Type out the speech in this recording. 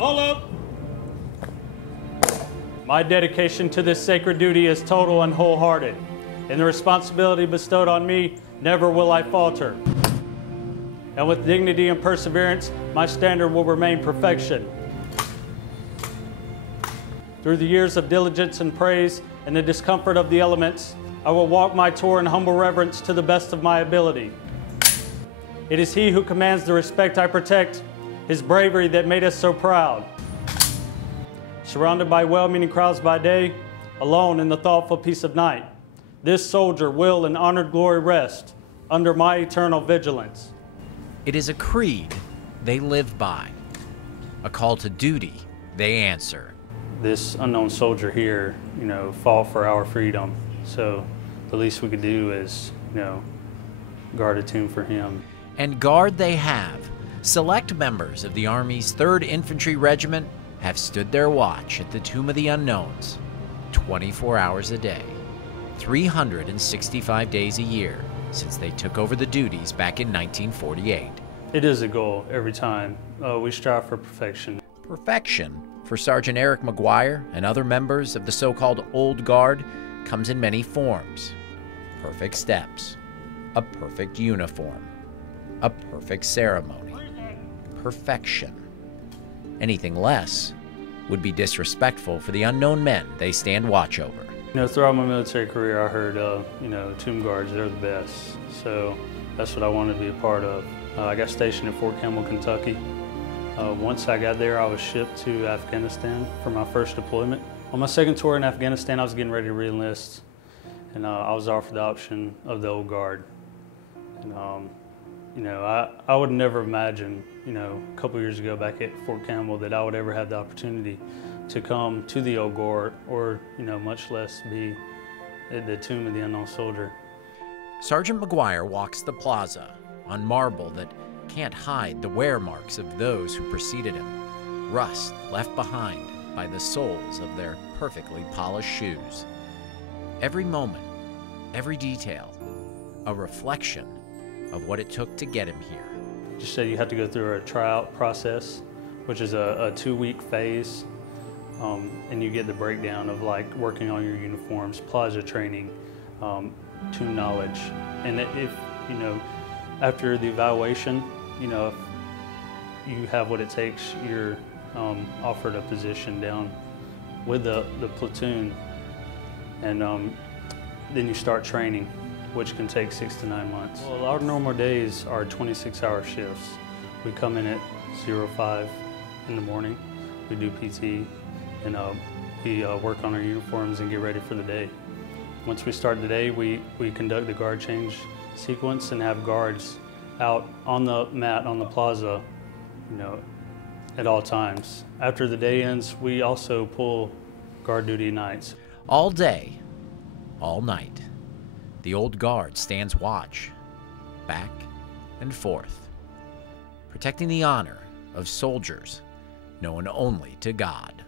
All up. My dedication to this sacred duty is total and wholehearted. In the responsibility bestowed on me, never will I falter. And with dignity and perseverance, my standard will remain perfection. Through the years of diligence and praise and the discomfort of the elements, I will walk my tour in humble reverence to the best of my ability. It is he who commands the respect I protect, his bravery that made us so proud. Surrounded by well-meaning crowds by day, alone in the thoughtful peace of night, this soldier will in honored glory rest under my eternal vigilance. It is a creed they live by, a call to duty they answer. This unknown soldier here, fought for our freedom. So the least we could do is, guard a tomb for him. And guard they have. Select members of the Army's 3rd Infantry Regiment have stood their watch at the Tomb of the Unknowns 24 hours a day, 365 days a year since they took over the duties back in 1948. It is a goal every time. We strive for perfection. Perfection for Sergeant Eric McGuire and other members of the so-called Old Guard comes in many forms. Perfect steps, a perfect uniform, a perfect ceremony, perfection. Anything less would be disrespectful for the unknown men they stand watch over. Throughout my military career, I heard, tomb guards, they're the best. So that's what I wanted to be a part of. I got stationed at Fort Campbell, Kentucky. Once I got there, I was shipped to Afghanistan for my first deployment. On my second tour in Afghanistan, I was getting ready to re-enlist, and I was offered the option of the Old Guard. And, I would never imagine, a couple years ago back at Fort Campbell that I would ever have the opportunity to come to the Old Guard or, much less be at the Tomb of the Unknown Soldier. Sergeant McGuire walks the plaza on marble that can't hide the wear marks of those who preceded him, rust left behind by the soles of their perfectly polished shoes. Every moment, every detail, a reflection of what it took to get him here. Just say you have to go through a tryout process, which is a 2-week phase, and you get the breakdown of like working on your uniforms, plaza training, tomb knowledge, and if after the evaluation, if you have what it takes, you're offered a position down with the platoon, and then you start training, which can take 6 to 9 months. Well, our normal days are 26-hour shifts. We come in at 05 in the morning, we do PT, and we work on our uniforms and get ready for the day. Once we start the day, we conduct the guard change sequence and have guards out on the mat on the plaza, at all times. After the day ends, we also pull guard duty nights. All day, all night, the Old Guard stands watch, back and forth, protecting the honor of soldiers known only to God.